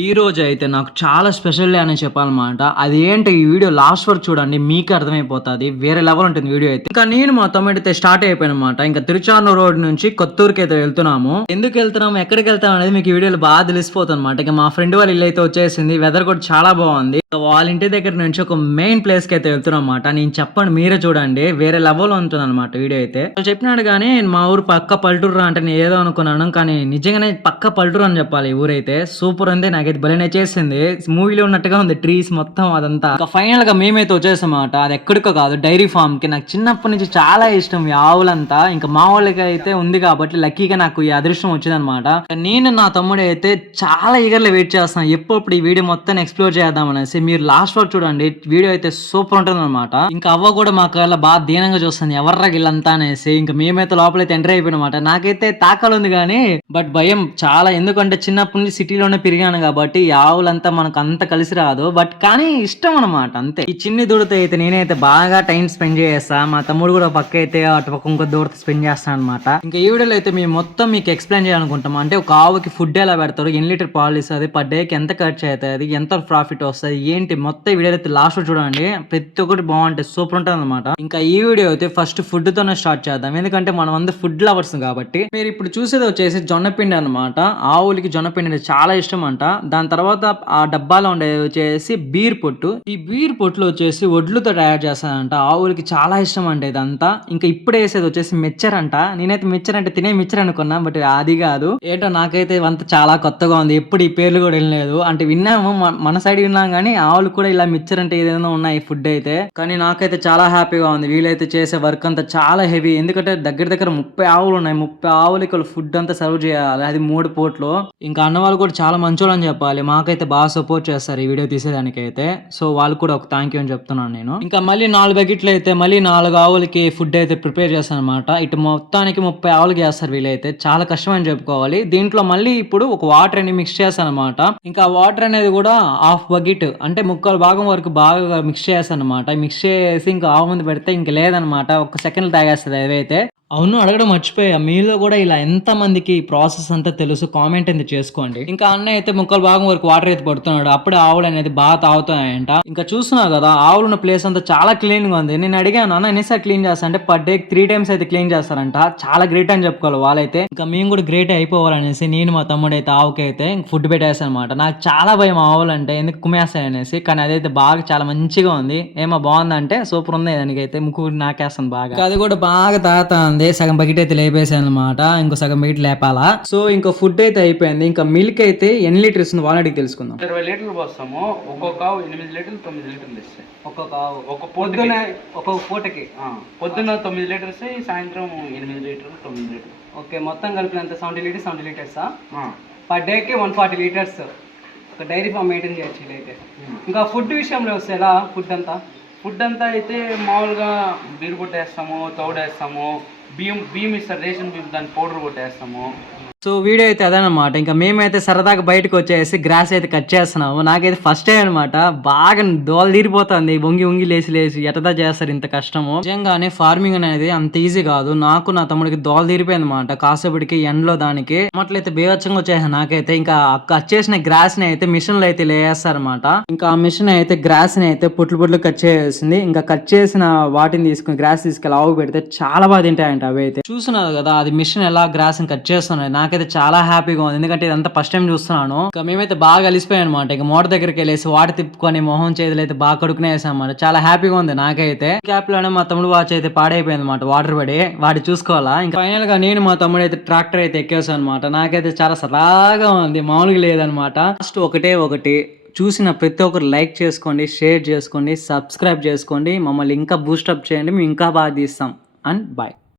ఈ రోజు అయితే నాకు చాలా స్పెషల్ డే అని చెప్పాలన్నమాట. అది ఏంటి ఈ వీడియో లాస్ట్ వరకు చూడండి మీకే అర్థమైపోతది. వేరే లెవెల్ ఉంటుంది వీడియో అయితే. ఇంకా నేను మా తమ్ముడు అయితే స్టార్ట్ అయిపోయానన్నమాట. ఇంకా తిరుచానూరు రోడ్ నుంచి కొత్తూరుకి అయితే వెళ్తున్నాము. ఎందుకు వెళ్తున్నాము, ఎక్కడికి వెళ్తాం అనేది మీకు ఈ వీడియోలో బాగా తెలిసిపోతుంది అనమాట. ఇక మా ఫ్రెండ్ వాళ్ళ ఇల్లు అయితే వచ్చేసింది. వెదర్ కూడా చాలా బాగుంది. వాళ్ళ ఇంటి దగ్గర నుంచి ఒక మెయిన్ ప్లేస్ కి అయితే వెళ్తున్నాం అనమాట. నేను చెప్పండి మీరే చూడండి, వేరే లెవెల్ ఉంటుంది అనమాట వీడియో అయితే. చెప్పినాడు కానీ మా ఊరు పక్క పల్లెటూరు అంటే నేను ఏదో అనుకున్నాను, కానీ నిజంగానే పక్క పల్లెటూరు అని చెప్పాలి. ఈ ఊరైతే సూపర్ ఉంది, నాకైతే భలే నచ్చేసింది. మూవీలో ఉన్నట్టుగా ఉంది, ట్రీస్ మొత్తం అదంతా. ఫైనల్ గా మేమైతే వచ్చేసామాట. అది ఎక్కడికో కాదు, డైరీ ఫామ్ కి. నాకు చిన్నప్పటి నుంచి చాలా ఇష్టం ఈ ఆవులంతా. ఇంకా మా వాళ్ళకి అయితే ఉంది కాబట్టి లక్కీగా నాకు ఈ అదృష్టం వచ్చిందనమాట. నేను నా తమ్ముడు అయితే చాలా ఈగర్లీ వెయిట్ చేస్తాను, ఎప్పుడు ఈ వీడియో మొత్తం ఎక్స్ప్లోర్ చేద్దాం అనేసి. మీరు లాస్ట్ వరకు చూడండి, వీడియో అయితే సూపర్ ఉంటుంది అనమాట. ఇంకా అవ్వ కూడా మాకు బాగా దీనంగా చూస్తుంది, ఎవర్రా గిల్లంతా అనేసి. ఇంకా మేమైతే లోపలైతే ఎంటర్ అయిపోయినమాట. నాకైతే తాకాలుంది కానీ బట్ భయం చాలా, ఎందుకంటే చిన్నప్పటి నుంచి సిటీలోనే పెరిగాను కాబట్టి ఈ ఆవులంతా మనకు అంత కలిసి రాదు. బట్ కానీ ఇష్టం అనమాట అంతే. ఈ చిన్ని దూడతో అయితే నేనైతే బాగా టైం స్పెండ్ చేస్తా. మా తమ్ముడు కూడా పక్క అయితే అటు పక్క ఇంకో దూడతో స్పెండ్ చేస్తాను అనమాట. ఇంకా ఈ వీడియోలో అయితే మేము మొత్తం మీకు ఎక్స్ప్లెయిన్ చేయాలనుకుంటాం. అంటే ఒక ఆవుకి ఫుడ్ ఎలా పెడతారు, ఎన్ని లీటర్ పాలు ఇస్తుంది, పర్ డేకి ఎంత ఖర్చు అవుతుంది, ఎంత ప్రాఫిట్ వస్తుంది, ఏంటి మొత్తం వీడియో అయితే లాస్ట్ చూడండి. ప్రతి ఒక్కటి బాగుంటుంది, సూపర్ ఉంటుంది అనమాట. ఇంకా ఈ వీడియో అయితే ఫస్ట్ ఫుడ్ తోనే స్టార్ట్ చేద్దాం, ఎందుకంటే మనం అందరూ ఫుడ్ లవర్స్ కాబట్టి. మీరు ఇప్పుడు చూసేది వచ్చేసి జొన్నపిండి అనమాట. ఆవులకి జొన్నపిండి అంటే చాలా ఇష్టం అంట. దాని తర్వాత ఆ డబ్బాలో ఉండేది వచ్చేసి బీర్ పొట్టు. ఈ బీర్ పొట్టులో వచ్చేసి ఒడ్లుతో తయారు చేస్తారంట. ఆవులకి చాలా ఇష్టం అంటే ఇదంతా. ఇంకా ఇప్పుడు వేసేది వచ్చేసి మిక్చర్ అంట. నేనైతే మిక్చర్ అంటే తినే మిక్చర్ అనుకున్నా, బట్ అది కాదు. ఏంటో నాకైతే ఇవంతా చాలా కొత్తగా ఉంది, ఎప్పుడు ఈ పేర్లు కూడా వెళ్ళలేదు. అంటే విన్నాము, మన సైడ్ విన్నాం కానీ ఆవులు కూడా ఇలా మిక్చర్ అంటే ఏదైనా ఉన్నాయి ఫుడ్ అయితే. కానీ నాకైతే చాలా హ్యాపీగా ఉంది. వీళ్ళైతే చేసే వర్క్ అంతా చాలా హెవీ, ఎందుకంటే దగ్గర 30 ఆవులు ఉన్నాయి. 30 ఆవులకి ఫుడ్ అంతా సర్వ్ చేయాలి, అది 3 పూట్లు. ఇంకా అన్న వాళ్ళు కూడా చాలా మంచోళ్ళు అని చెప్పాలి. మాకైతే బాగా సపోర్ట్ చేస్తారు ఈ వీడియో తీసేదానికైతే. సో వాళ్ళు కూడా ఒక థ్యాంక్ యూ అని చెప్తున్నాను నేను. ఇంకా మళ్ళీ 4 బకెట్లు అయితే మళ్ళీ 4 ఆవులకి ఫుడ్ అయితే ప్రిపేర్ చేస్తాను అనమాట. ఇటు మొత్తానికి 30 ఆవులకి చేస్తారు వీళ్ళైతే. చాలా కష్టం అని చెప్పుకోవాలి. దీంట్లో మళ్ళీ ఇప్పుడు ఒక వాటర్ అని మిక్స్ చేస్తాను అనమాట. ఇంకా వాటర్ అనేది కూడా హాఫ్ బకెట్ అంటే 3/4 భాగం వరకు బాగా మిక్స్ చేస్తాను అనమాట. మిక్స్ చేసి ఇంకా ఆవు ముందు పెడితే ఇంక లేదనమాట, ఒక సెకండ్ తాగేస్తుంది అదైతే. అవును, అడగడం మర్చిపోయా, మీలో కూడా ఇలా ఎంత మందికి ప్రాసెస్ అంతా తెలుసు కామెంట్ అనేది చేసుకోండి. ఇంకా అన్నయ్య అయితే 3/4 భాగం వరకు వాటర్ అయితే పడుతున్నాడు, అప్పుడే ఆవులు అనేది బాగా తాగుతున్నాయంట. ఇంకా చూస్తున్నావు కదా ఆవులు ఉన్న ప్లేస్ అంతా చాలా క్లీన్ గా ఉంది. నేను అడిగాను, అన్న ఎన్నిసార్లు క్లీన్ చేస్తా అంటే పర్ డే 3 times అయితే క్లీన్ చేస్తారంట. చాలా గ్రేట్ అని చెప్పుకోవాలి వాళ్ళైతే. ఇంకా మేము కూడా గ్రేట్ అయిపోవాలనేసి నేను మా తమ్ముడు అయితే ఆవుకి అయితే ఫుడ్ పెట్టేస్తాను అనమాట. నాకు చాలా భయం ఆవులు అంటే, ఎందుకు కుమ్మేస్తాయి అనేసి. కానీ అదైతే బాగా చాలా మంచిగా ఉంది. ఏమో బాగుందంటే సూపర్ ఉంది. దానికైతే ముక్కు నాకేస్తాను బాగా. అది కూడా బాగా తాగుతుంది. సగం బకెట్ అయితే లేపేసాను అనమాట, ఇంకో సగం బకెట్ లేపాలా. సో ఇంకా ఫుడ్ అయితే అయిపోయింది. ఇంకా మిల్క్ అయితే ఎన్ని లీటర్స్ ఉంది వాళ్ళకి తెలుసుకుందాం. 20 లీటర్లు పోస్తాము. ఒక్కొక్క ఆవు 8 లీటర్లు 9 లీటర్లు ఇస్తాయి. ఒక్కొక్క ఆవు ఒక్కొక్క పూటకి పొద్దున్న 9 లీటర్స్, సాయంత్రం 8 లీటర్లు 9 లీటర్లు. ఓకే, మొత్తం కలిపినంత 70 లీటర్స్ పర్ డేకి 140 లీటర్స్ ఒక డైరీ ఫామ్ మెయింటైన్ చేయొచ్చు అయితే. ఇంకా ఫుడ్ విషయంలో వస్తే ఎలా ఫుడ్ అంతా అయితే మామూలుగా బీరు కొట్టేస్తాము, తౌడేస్తాము, బియ్యం ఇస్తారు, రేషన్ బియ్యం, దాన్ని పౌడర్ కొట్టేస్తాము. సో వీడియో అయితే అదనమాట. ఇంకా మేమైతే సరదాగా బయటకు వచ్చేసి గ్రాస్ అయితే కట్ చేస్తున్నాము. నాకైతే ఫస్ట్ టైం అనమాట, బాగా దోల తీరిపోతుంది. వంగి లేసి ఎటదా చేస్తారు ఇంత కష్టము. నిజంగానే ఫార్మింగ్ అనేది అంత ఈజీ కాదు. నాకు నా తమ్ముడికి దోల తీరిపోయింది అనమాట కాసేపటికి ఎండలో. దానికి అట్లయితే బేవచ్చంగా వచ్చేసాను నాకైతే. ఇంకా కట్ చేసిన గ్రాస్ ని అయితే మిషన్ లో అయితే లేస్తారనమాట. ఇంకా ఆ మిషన్ అయితే గ్రాస్ ని అయితే పుట్లు కట్ చేసింది. ఇంకా కట్ చేసిన వాటిని తీసుకుని గ్రాస్ తీసుకెళ్ళి ఆవు పెడితే చాలా బాగా తింటాయంట అవి అయితే. చూస్తున్నారు కదా అది మిషన్ ఎలా గ్రాస్ ని కట్ చేస్తున్నాయి. నాకైతే చాలా హ్యాపీగా ఉంది, ఎందుకంటే ఇదంతా ఫస్ట్ టైం చూస్తున్నాను. ఇంకా మేమైతే బాగా కలిసిపోయాం అనమాట. ఇక మోటార్ దగ్గరికి వెళ్ళేసి వాటర్ తిప్పుకొని మొహం చేతులు అయితే బాగా కడుక్కునే వేసాం అనమాట. చాలా హ్యాపీగా ఉంది నాకైతే. క్యాప్ లోనే మా తమ్ముడు వాచ్ అయితే పాడైపోయింది అనమాట, వాటర్ పడి. వాటి చూసుకోవాలా. ఇంకా ఫైనల్ గా నేను మా తమ్ముడు అయితే ట్రాక్టర్ అయితే ఎక్కేసాను అనమాట. నాకైతే చాలా సరదాగా ఉంది, మామూలుగా లేదనమాట. ఫస్ట్ ఒకటి చూసిన ప్రతి ఒక్కరు లైక్ చేసుకోండి, షేర్ చేసుకోండి, సబ్స్క్రైబ్ చేసుకోండి. మమ్మల్ని ఇంకా బూస్టప్ చేయండి, మేము ఇంకా బాగా తీస్తాం. And bye.